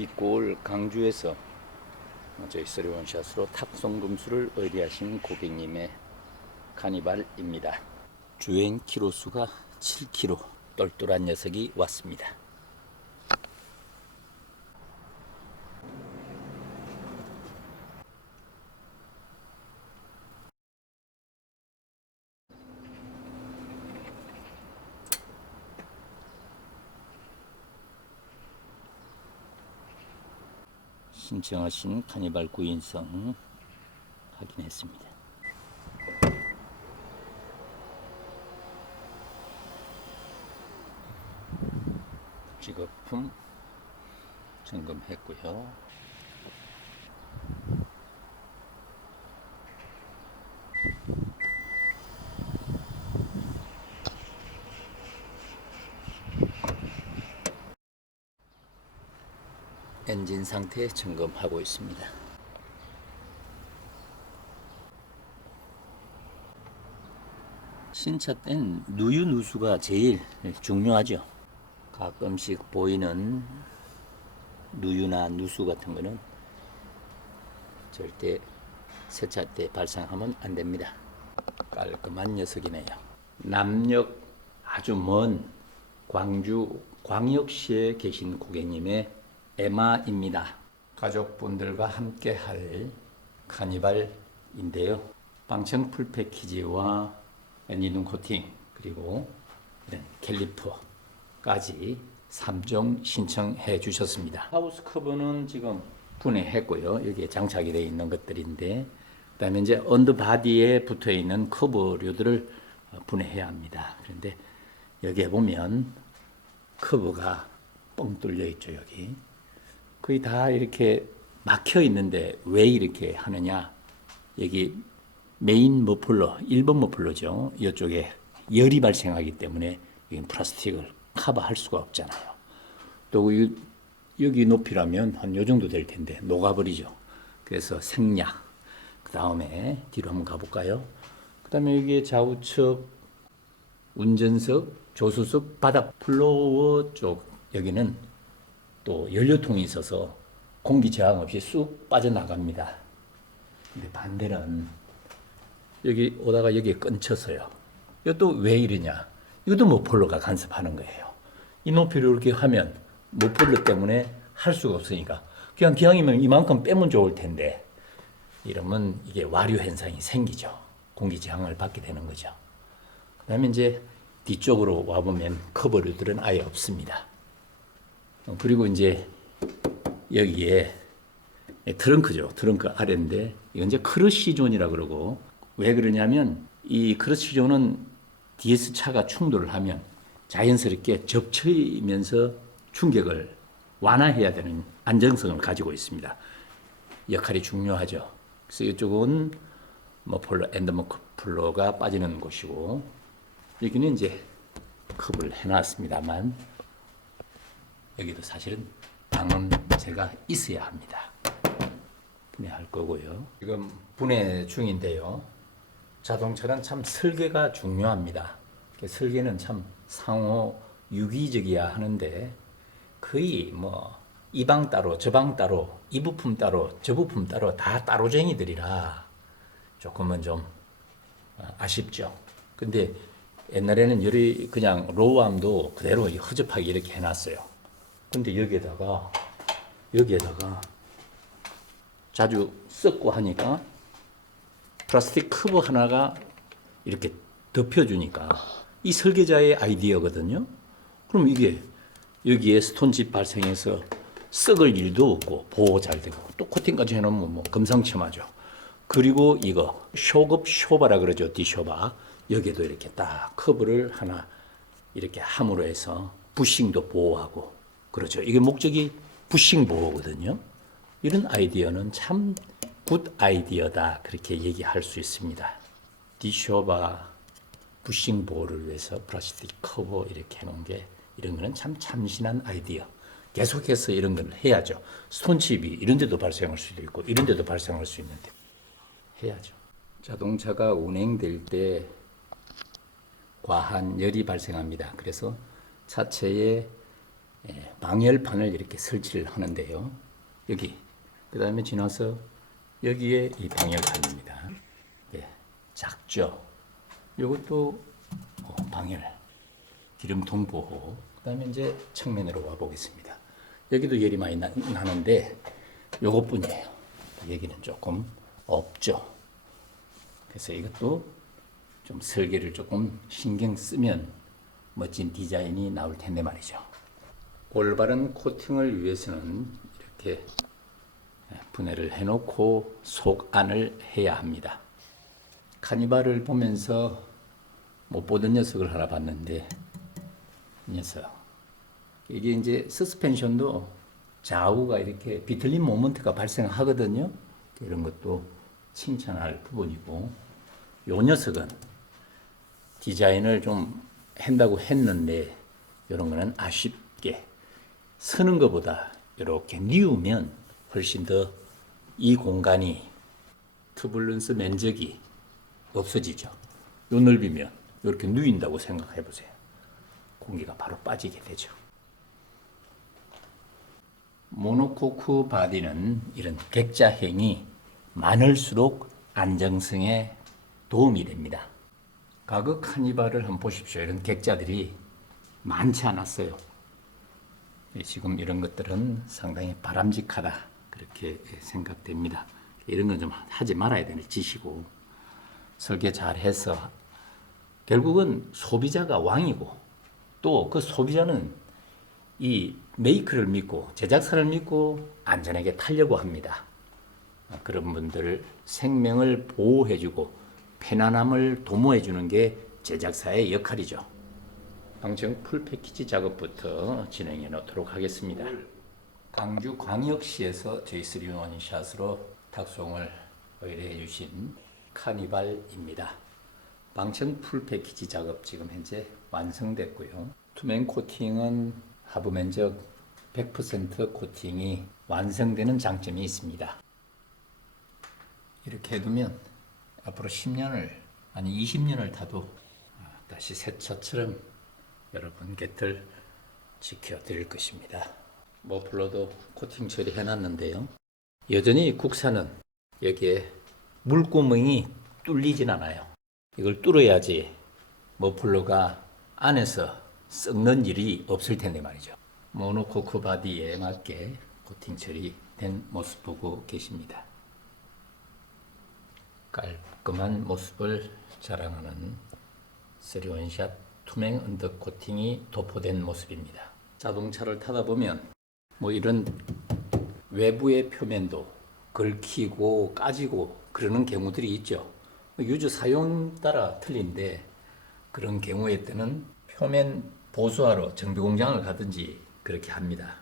빛골 강주에서 저희 쓰리원샷으로 탁송금수를 의뢰하신 고객님의 카니발입니다. 주행 키로수가 7km, 똘똘한 녀석이 왔습니다. 신청하신 카니발 구인성 확인했습니다. 직업품 점검했고요. 엔진 상태 점검하고 있습니다. 신차 땐 누유 누수가 제일 중요하죠. 가끔씩 보이는 누유나 누수 같은 거는 절대 세차 때 발생하면 안 됩니다. 깔끔한 녀석이네요. 남역 아주 먼 광주 광역시에 계신 고객님의 에마입니다. 가족분들과 함께 할 카니발인데요. 방청 풀 패키지와 니눈 코팅 그리고 이런 캘리퍼까지 3종 신청해 주셨습니다. 하우스 커버는 지금 분해했고요. 여기에 장착이 되어 있는 것들인데 그다음에 이제 언더바디에 붙어 있는 커버류들을 분해해야 합니다. 그런데 여기에 보면 커버가 뻥 뚫려 있죠. 여기 거의 다 이렇게 막혀 있는데 왜 이렇게 하느냐? 여기 메인 머플러, 1번 머플러죠. 이쪽에 열이 발생하기 때문에 플라스틱을 커버할 수가 없잖아요. 또 여기 높이라면 한 요 정도 될 텐데 녹아버리죠. 그래서 생략. 그 다음에 뒤로 한번 가볼까요? 그 다음에 여기 좌우측 운전석, 조수석, 바닥 플로어 쪽 여기는 또 연료통이 있어서 공기 저항 없이 쑥 빠져나갑니다. 근데 반대는 여기 오다가 여기에 끊쳐서요. 이것도 왜 이러냐? 이것도 머플러가 간섭하는 거예요. 이 높이를 이렇게 하면 머플러 때문에 할 수가 없으니까 그냥 기왕이면 이만큼 빼면 좋을 텐데 이러면 이게 와류 현상이 생기죠. 공기 저항을 받게 되는 거죠. 그 다음에 이제 뒤쪽으로 와보면 커버류들은 아예 없습니다. 그리고 이제 여기에 트렁크죠. 트렁크 아래인데 이건 이제 크러쉬 존이라고 그러고 왜 그러냐면 이 크러쉬 존은 DS 차가 충돌을 하면 자연스럽게 접치면서 충격을 완화해야 되는 안정성을 가지고 있습니다. 역할이 중요하죠. 그래서 이쪽은 머플러, 엔드 머플러가 빠지는 곳이고 여기는 이제 컵을 해놨습니다만 여기도 사실은 방음제가 있어야 합니다. 분해할 거고요. 지금 분해 중인데요. 자동차는 참 설계가 중요합니다. 설계는 참 상호 유기적이야 하는데 거의 뭐 이 방 따로 저 방 따로 이 부품 따로 저 부품 따로 다 따로쟁이들이라 조금은 좀 아쉽죠. 근데 옛날에는 여기 그냥 로우암도 그대로 허접하게 이렇게 해놨어요. 근데 여기에다가 자주 썩고 하니까 플라스틱 커버 하나가 이렇게 덮여주니까 이 설계자의 아이디어거든요. 그럼 이게 여기에 스톤칩 발생해서 썩을 일도 없고 보호 잘 되고 또 코팅까지 해놓으면 뭐 금상첨화죠. 그리고 이거 쇼급 쇼바라 그러죠. 디쇼바. 여기에도 이렇게 딱 커버를 하나 이렇게 함으로 해서 부싱도 보호하고 그렇죠. 이게 목적이 부싱 보호거든요. 이런 아이디어는 참 굿 아이디어다 그렇게 얘기할 수 있습니다. 디쇼바 부싱 보호를 위해서 플라스틱 커버 이렇게 해놓은 게 이런 거는 참 참신한 아이디어. 계속해서 이런 걸 해야죠. 스톤칩이 이런 데도 발생할 수도 있고 이런 데도 발생할 수 있는데 해야죠. 자동차가 운행될 때 과한 열이 발생합니다. 그래서 차체에 방열판을 이렇게 설치를 하는데요. 여기 그 다음에 지나서 여기에 이 방열판입니다. 작죠. 이것도 방열, 기름통 보호. 그 다음에 이제 측면으로 와 보겠습니다. 여기도 열이 많이 나는데 요것뿐이에요. 여기는 조금 없죠. 그래서 이것도 좀 설계를 조금 신경 쓰면 멋진 디자인이 나올 텐데 말이죠. 올바른 코팅을 위해서는 이렇게 분해를 해놓고 속안을 해야 합니다. 카니발을 보면서 못 보던 녀석을 하나 봤는데, 이 녀석. 이게 이제 서스펜션도 좌우가 이렇게 비틀림 모먼트가 발생하거든요. 이런 것도 칭찬할 부분이고, 요 녀석은 디자인을 좀 한다고 했는데, 이런 거는 아쉽게 서는 것보다 이렇게 뉘우면 훨씬 더 이 공간이 투블런스 면적이 없어지죠. 요 넓이면 이렇게 누인다고 생각해 보세요. 공기가 바로 빠지게 되죠. 모노코크 바디는 이런 객자행이 많을수록 안정성에 도움이 됩니다. 과거 카니발을 한번 보십시오. 이런 객자들이 많지 않았어요. 지금 이런 것들은 상당히 바람직하다 그렇게 생각됩니다. 이런 건 좀 하지 말아야 되는 짓이고, 설계 잘 해서 결국은 소비자가 왕이고, 또 그 소비자는 이 메이커를 믿고 제작사를 믿고 안전하게 타려고 합니다. 그런 분들 생명을 보호해주고 편안함을 도모해주는 게 제작사의 역할이죠. 방청 풀 패키지 작업부터 진행해 놓도록 하겠습니다. 광주광역시에서 저희 3원샷으로 탁송을 의뢰해 주신 카니발입니다. 방청 풀 패키지 작업 지금 현재 완성됐고요. 투명 코팅은 하부 면적 100% 코팅이 완성되는 장점이 있습니다. 이렇게 해두면 앞으로 10년을 아니 20년을 타도 다시 새 차처럼 여러분 곁을 지켜드릴 것입니다. 머플러도 코팅 처리해 놨는데요. 여전히 국산은 여기에 물구멍이 뚫리진 않아요. 이걸 뚫어야지 머플러가 안에서 썩는 일이 없을 텐데 말이죠. 모노코크 바디에 맞게 코팅 처리된 모습 보고 계십니다. 깔끔한 모습을 자랑하는 3원샷 투명 언더 코팅이 도포된 모습입니다. 자동차를 타다 보면 뭐 이런 외부의 표면도 긁히고 까지고 그러는 경우들이 있죠. 유저 사용 따라 틀린데, 그런 경우에 때는 표면 보수하러 정비공장을 가든지 그렇게 합니다.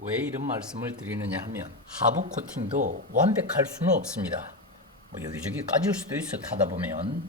왜 이런 말씀을 드리느냐 하면 하부 코팅도 완벽할 수는 없습니다. 뭐 여기저기 까질 수도 있어. 타다 보면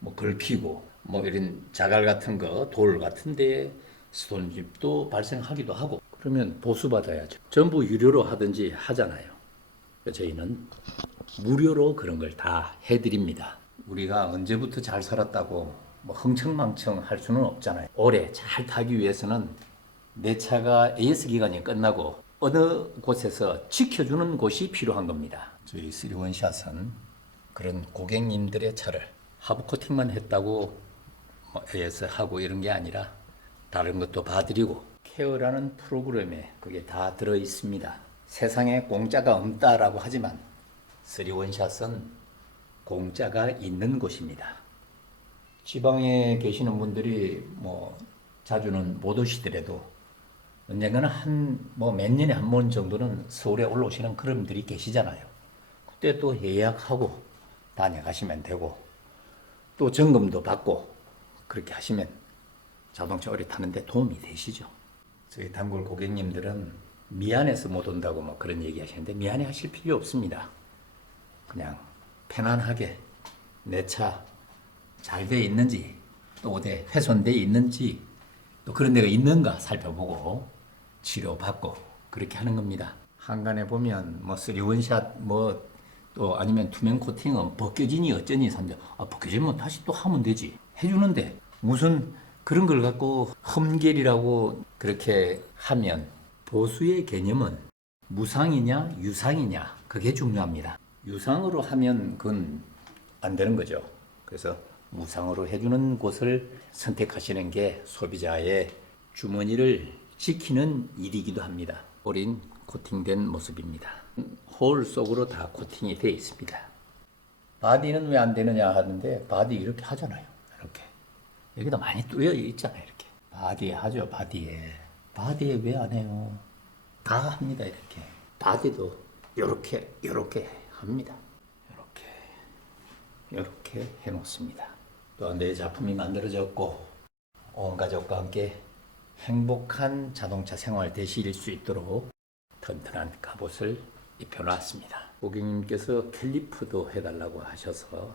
뭐 긁히고 뭐 이런 자갈 같은 거, 돌 같은 데에 스톤집도 발생하기도 하고, 그러면 보수받아야죠. 전부 유료로 하든지 하잖아요. 저희는 무료로 그런 걸 다 해드립니다. 우리가 언제부터 잘 살았다고 뭐 흥청망청 할 수는 없잖아요. 오래 잘 타기 위해서는 내 차가 AS 기간이 끝나고 어느 곳에서 지켜주는 곳이 필요한 겁니다. 저희 3원샷은 그런 고객님들의 차를 하부 코팅만 했다고 뭐 AS 하고 이런 게 아니라 다른 것도 봐드리고, 케어라는 프로그램에 그게 다 들어 있습니다. 세상에 공짜가 없다라고 하지만 3원샷은 공짜가 있는 곳입니다. 지방에 계시는 분들이 뭐 자주는 못 오시더라도 언젠가는 몇 년에 한 번 정도는 서울에 올라오시는 그런 분들이 계시잖아요. 그때 또 예약하고 다녀가시면 되고, 또 점검도 받고 그렇게 하시면 자동차 오래 타는데 도움이 되시죠. 저희 단골 고객님들은 미안해서 못 온다고 뭐 그런 얘기 하시는데, 미안해 하실 필요 없습니다. 그냥 편안하게 내 차 잘 돼 있는지, 또 어디 훼손돼 있는지, 또 그런 데가 있는가 살펴보고 치료받고 그렇게 하는 겁니다. 한간에 보면 뭐 3원샷 뭐 또 아니면 투명 코팅은 벗겨지니 어쩌니 산데, 벗겨지면 다시 또 하면 되지 해주는데, 무슨 그런 걸 갖고 흠결이라고 그렇게 하면 보수의 개념은 무상이냐 유상이냐 그게 중요합니다. 유상으로 하면 그건 안 되는 거죠. 그래서 무상으로 해주는 곳을 선택하시는 게 소비자의 주머니를 지키는 일이기도 합니다. 어린 코팅된 모습입니다. 홀 속으로 다 코팅이 되어 있습니다. 바디는 왜 안 되느냐 하는데 바디 이렇게 하잖아요. 이렇게 여기다 많이 뚫려 있잖아요. 이렇게 바디에 하죠. 바디에 왜 안 해요? 다 합니다. 이렇게 바디도 이렇게 합니다. 이렇게 해놓습니다. 또 내 작품이 만들어졌고 온 가족과 함께 행복한 자동차 생활 되실 수 있도록 튼튼한 갑옷을 입혀놨습니다. 고객님께서 캘리프도 해달라고 하셔서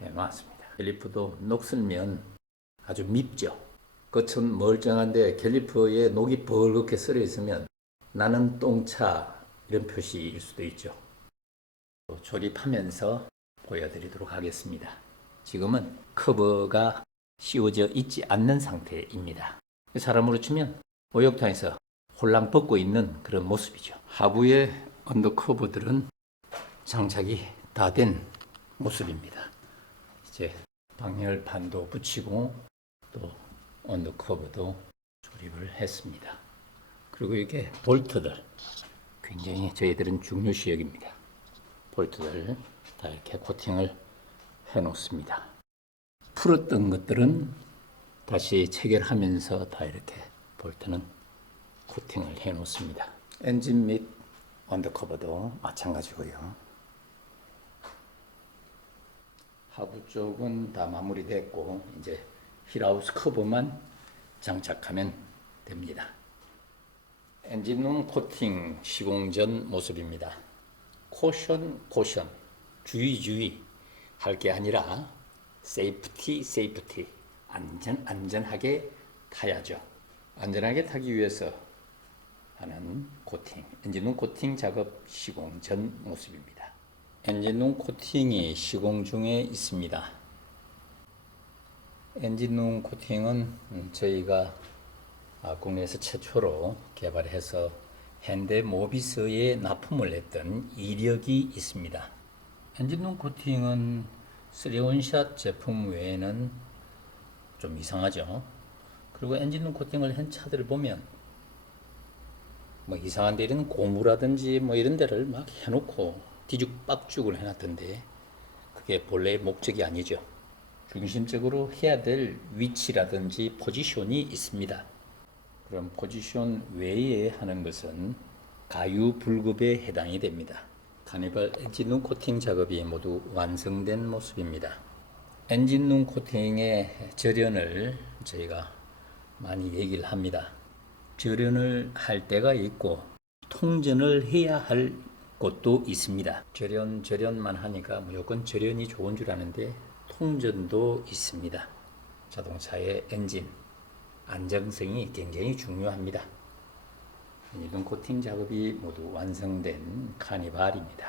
해놨습니다. 캘리프도 녹슬면 아주 밉죠. 겉은 멀쩡한데 캘리프에 녹이 벌겋게 썰어 있으면 나는 똥차 이런 표시일 수도 있죠. 조립하면서 보여드리도록 하겠습니다. 지금은 커버가 씌워져 있지 않는 상태입니다. 사람으로 치면 목욕탕에서 홀랑 벗고 있는 그런 모습이죠. 하부의 언더커버들은 장착이 다 된 모습입니다. 이제 방열판도 붙이고 또 언더커버도 조립을 했습니다. 그리고 이게 볼트들 굉장히 저희들은 중요시 여깁니다. 볼트들 다 이렇게 코팅을 해 놓습니다. 풀었던 것들은 다시 체결하면서 다 이렇게 볼트는 코팅을 해 놓습니다. 엔진 및 언더커버도 마찬가지고요. 하부 쪽은 다 마무리됐고 이제 힐하우스 커버만 장착하면 됩니다. 엔진룸 코팅 시공 전 모습입니다. 코션 주의 할 게 아니라 세이프티 안전하게 타야죠. 안전하게 타기 위해서 하는 코팅, 엔진룸 코팅 작업 시공 전 모습입니다. 엔진룸 코팅이 시공 중에 있습니다. 엔진룸 코팅은 저희가 국내에서 최초로 개발해서 현대 모비스에 납품을 했던 이력이 있습니다. 엔진룸 코팅은 3원샷 제품 외에는 좀 이상하죠. 그리고 엔진룸 코팅을 한 차들을 보면 뭐 이상한 데 이런 고무라든지 뭐 이런 데를 막 해놓고 뒤죽박죽을 해놨던데 그게 본래의 목적이 아니죠. 중심적으로 해야 될 위치라든지 포지션이 있습니다. 그럼 포지션 외에 하는 것은 가유불급에 해당이 됩니다. 카니발 엔진룸 코팅 작업이 모두 완성된 모습입니다. 엔진룸 코팅의 절연을 저희가 많이 얘기를 합니다. 절연을 할 때가 있고 통전을 해야 할 곳도 있습니다. 절연만 하니까 무조건 절연이 좋은 줄 아는데 통전도 있습니다. 자동차의 엔진 안정성이 굉장히 중요합니다. 엔진 코팅 작업이 모두 완성된 카니발입니다.